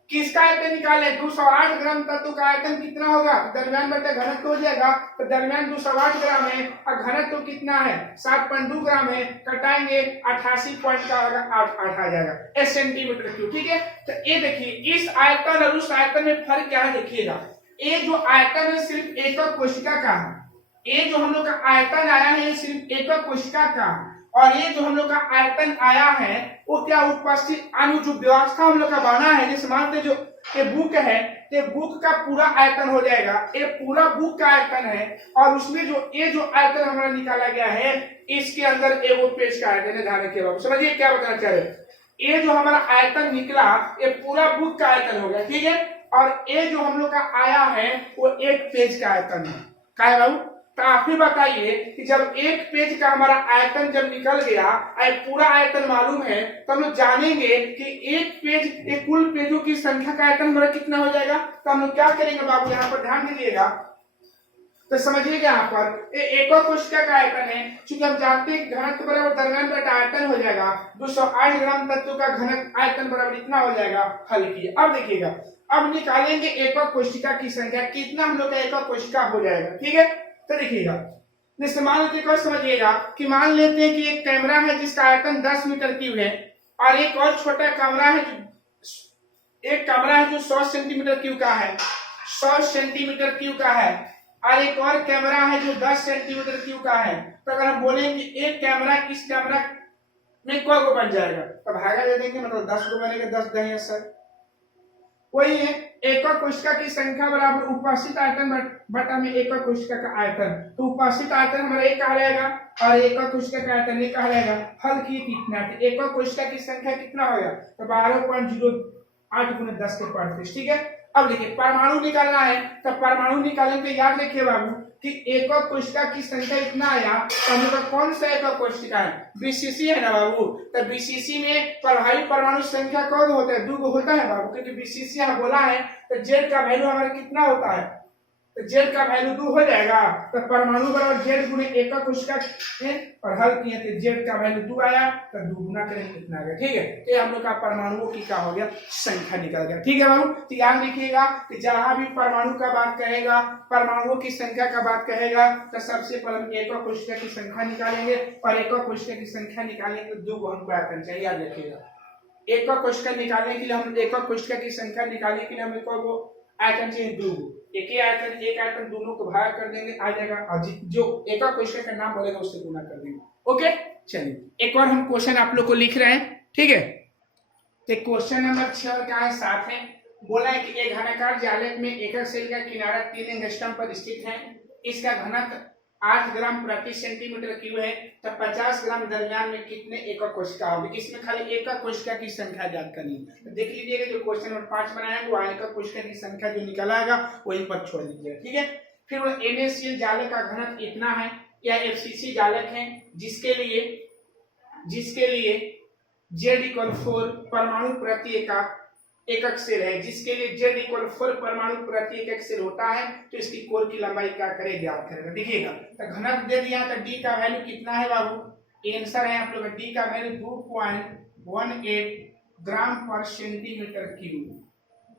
किसका आयतन निकाले? 208 ग्राम तत्व का आयतन कितना होगा? दरमियान बटे घनत्व हो जाएगा। तो दरमियान 208 ग्राम है और घनत्व कितना है? 7.2 ग्राम है। कटाएंगे 88 पॉइंट का होगा 8 आ जाएगा सेंटीमीटर क्यूब। ठीक है, तो ये देखिए इस आयतन और उस आयतन में फर्क क्या है देखिएगा। ये जो आयतन है सिर्फ एकक कोशिका का है, ये जो हम लोग का आयतन आया है ये सिर्फ एकक कोशिका का, और ये जो हम लोग का आयतन आया है वो क्या उपस्थित जो व्यवस्था हम लोग का बना है। जैसे मानते जो ये बुक है, ये बुक का पूरा आयतन हो जाएगा, ये पूरा बुक का आयतन है। और उसमें जो ये जो आयतन हमारा निकाला गया है इसके अंदर एगो पेज का आयतन है। ध्यान रखिए बाबू, समझिए क्या बताना चाह रहे। ये जो हमारा आयतन निकला ये पूरा बुक का आयतन हो गया। ठीक है, और ये जो हम लोग का आया है वो एक पेज का आयतन है। क्या है बाबू? तो आप ही बताइए कि जब एक पेज का हमारा आयतन जब निकल गया, पूरा आयतन मालूम है, तो हम लोग जानेंगे कि एक पेज, एक कुल पेजों की संख्या का आयतन हमारा कितना हो जाएगा। तो हम लोग क्या करेंगे बाबू, यहाँ पर ध्यान दीजिएगा, तो समझिएगा यहाँ पर एकक कोशिका का आयतन है। चूंकि हम जानते हैं घनत्व बराबर दरमियान बटा आयतन हो जाएगा, 208 ग्राम तत्व का घनत्व आयतन बराबर इतना हो जाएगा। हल किए, अब देखिएगा, अब निकालेंगे एकक कोशिका की संख्या, कितना हम लोग का एकक कोशिका हो जाएगा। ठीक है, तो देखिएगा, जैसे मान लेते समझिएगा कि मान लेते हैं कि एक कैमरा है जिसका आयतन 10 मीटर क्यूब है, और एक और छोटा कैमरा है जो 100 सेंटीमीटर क्यूब का है, 100 सेंटीमीटर क्यूब का है, और एक और कैमरा है जो 10 सेंटीमीटर क्यूब का है। तो अगर हम बोलेंगे एक कैमरा इस कैमरा में कौ को बन जाएगा, तो भागा दे देंगे, मतलब 10 को बनेगा, 10 दही सर। वही है एकक कोशिका की संख्या बराबर उपस्थित आयतन बटा में एकक कोशिका का आयतन। तो उपस्थित आयतन हमारा एक कहा जाएगा और एकक कोशिका का आयतन एक कहा जाएगा। हल किए कितना, तो एकक कोशिका की संख्या कितना होगा? तो 12.08 गुना 10 के 35। ठीक है, अब देखिए परमाणु निकालना है, तो परमाणु निकालने के याद रखिए बाबू कि एकक कोशिका की संख्या इतना आया, तो हम लोग कौन सा एकक कोशिका है? बीसीसी है ना बाबू। तो बीसीसी में प्रभावी परमाणु संख्या कौन होता है? 2 होता है बाबू, क्योंकि बीसीसी यहाँ बोला है। तो जेड का वैल्यू हमारा कितना होता है? तो जेड का वैल्यू 2 हो जाएगा। तो परमाणु बराबर जेड गुणे एकक कोशिका है, और हल किए तो जेड का वैल्यू 2 आया, तो 2 गुना करेंगे कितना आ गया। ठीक है, तो हम लोग का परमाणुओं की क्या हो गया? संख्या निकल गया। ठीक है बाबू, तो याद रखिएगा कि जहां भी परमाणु का बात कहेगा, परमाणुओं की संख्या का बात कहेगा, तो सबसे पहले एकक कोशिका की संख्या निकालेंगे, और एकक कोशिका की संख्या निकालेंगे तो 2 को हमको आयतन चाहिए। याद रखिएगा, एकक कोशिका निकालने के लिए हम एकक कोशिका की संख्या निकालने के लिए हमें को आयतन चाहिए 2। एक ही आयतन, एक आयतन दोनों को भाग कर देंगे, आ जाएगा, और जो एकक कोशिका का नाम बोलेगा उससे गुना कर देंगे। ओके, चलिए एक और हम क्वेश्चन आप लोग को लिख रहे हैं। ठीक है, तो क्वेश्चन नंबर 6 क्या है? 7 है। बोला है कि एक घनाकार जालक में एकक सेल का किनारा 3 एंगस्ट्रॉम पर स्थित है, इसका घनत्व 8 ग्राम प्रति सेंटीमीटर क्यूब है, तो 50 ग्राम दरमियान में कितने एकक कोशिका होगी? इसमें खाली एकक कोशिका की संख्या ज्ञात करनी है। तो देख लीजिएगा जो क्वेश्चन नंबर 5 बनाया है वो एकक कोशिका की संख्या जो निकला आएगा वहीं पर छोड़ दीजिएगा। ठीक है, फिर वो NaCl जालक का घनत्व इतना है, या FCC जालक है जिसके लिए Z = 4 परमाणु प्रति एकक एकक सेल है, जिसके लिए Z इक्वल 4 परमाणु प्रति एकक सेल होता है, तो इसकी कोर की लंबाई क्या करे ज्ञात करेगा। देखिएगा तो घनत्व दे दिया, तो D का वैल्यू कितना है बाबू, आंसर है आप लोग D का वैल्यू 2.18 ग्राम पर सेंटीमीटर क्यूब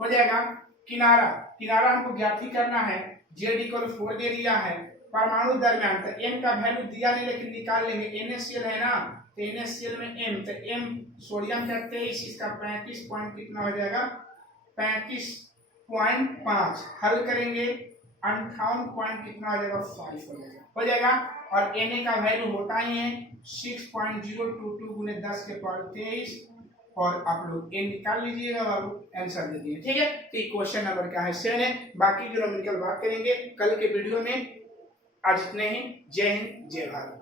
हो जाएगा। किनारा किनारा हमको ज्ञात ही करना है, Z इक्वल 4 दे दिया है, परमाणु दरमियान तो M का वैल्यू दिया नहीं लेकिन निकाल लेंगे, NaCl है ना, तो NaCl में M, तो M सोडियम का 23, इसका 35 पॉइंट कितना हो जाएगा 35.5, हल करेंगे 58 पॉइंट कितना हो जाएगा 5 हो जाएगा। और Na का वैल्यू होता ही है 6.022 गुने 10 के पावर 23, और आप लोग n निकाल लीजिएगा बाबू, आंसर दे दिए। ठीक है, तो क्वेश्चन नंबर क्या है 7 है। बाकी जो हम निकल बात करेंगे कल के वीडियो में। आज इतने ही। जय हिंद, जय भारत।